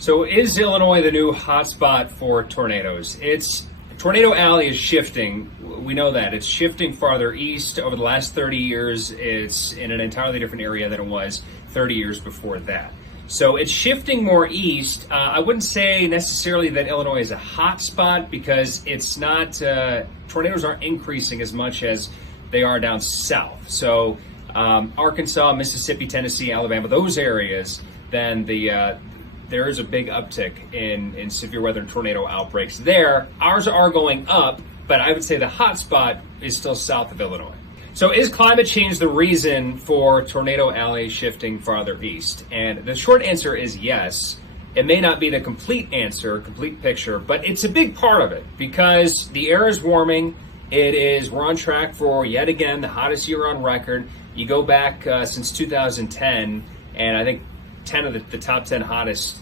So is Illinois the new hotspot for tornadoes? Tornado Alley is shifting. We know that. It's shifting farther east over the last 30 years. It's in an entirely different area than it was 30 years before that. So it's shifting more east. I wouldn't say necessarily that Illinois is a hotspot because it's not, tornadoes aren't increasing as much as they are down south. So Arkansas, Mississippi, Tennessee, Alabama, those areas, then there is a big uptick in severe weather and tornado outbreaks there. Ours are going up, but I would say the hot spot is still south of Illinois. So is climate change the reason for Tornado Alley shifting farther east? And the short answer is yes. It may not be the complete answer, complete picture, but it's a big part of it because the air is warming. We're on track for, yet again, the hottest year on record. You go back since 2010, and I think 10 of the top 10 hottest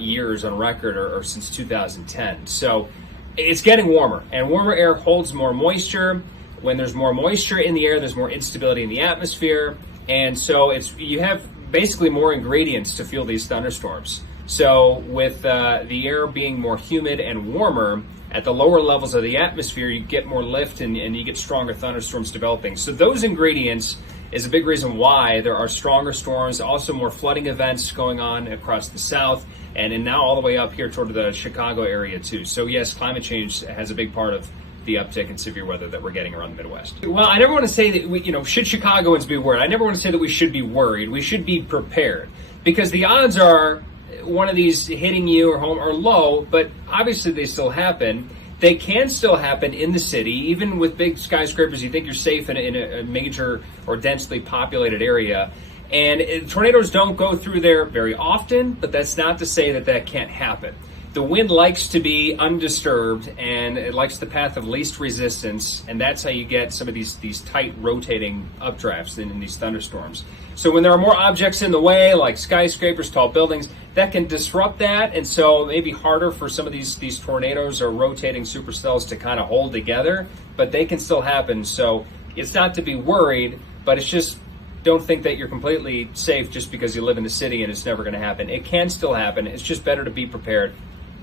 years on record are since 2010. So it's getting warmer, and warmer air holds more moisture. When there's more moisture in the air, there's more instability in the atmosphere, and so you have basically more ingredients to fuel these thunderstorms. So with the air being more humid and warmer, at the lower levels of the atmosphere, you get more lift and you get stronger thunderstorms developing. So those ingredients is a big reason why there are stronger storms, also more flooding events going on across the south, and now all the way up here toward the Chicago area too. So yes, climate change has a big part of the uptick in severe weather that we're getting around the Midwest. Well, I never want to say that should Chicagoans be worried? I never want to say that we should be worried. We should be prepared because the odds are one of these hitting you or home are low, but obviously they still happen. They can still happen in the city, even with big skyscrapers. You think you're safe in a major or densely populated area. And tornadoes don't go through there very often, but that's not to say that that can't happen. The wind likes to be undisturbed, and it likes the path of least resistance, and that's how you get some of these tight rotating updrafts in these thunderstorms. So when there are more objects in the way, like skyscrapers, tall buildings, that can disrupt that, and so it may be harder for some of these tornadoes or rotating supercells to kind of hold together, but they can still happen. So it's not to be worried, but it's just don't think that you're completely safe just because you live in the city and it's never going to happen. It can still happen. It's just better to be prepared,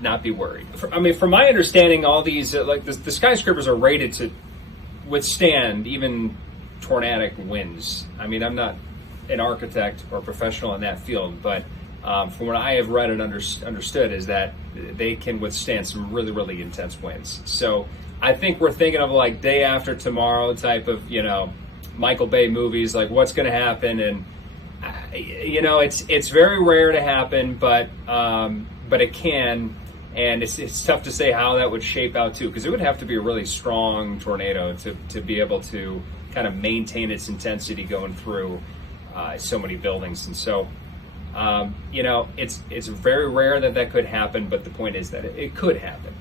not be worried. From my understanding, all these, the skyscrapers are rated to withstand even tornadic winds. I'm not an architect or professional in that field, but from what I have read and understood is that they can withstand some really, really intense winds. So I think we're thinking of like day after tomorrow type of, Michael Bay movies, like what's going to happen. And, it's very rare to happen, but it can. And it's tough to say how that would shape out too, because it would have to be a really strong tornado to be able to kind of maintain its intensity going through so many buildings. And so, it's very rare that could happen, but the point is that it could happen.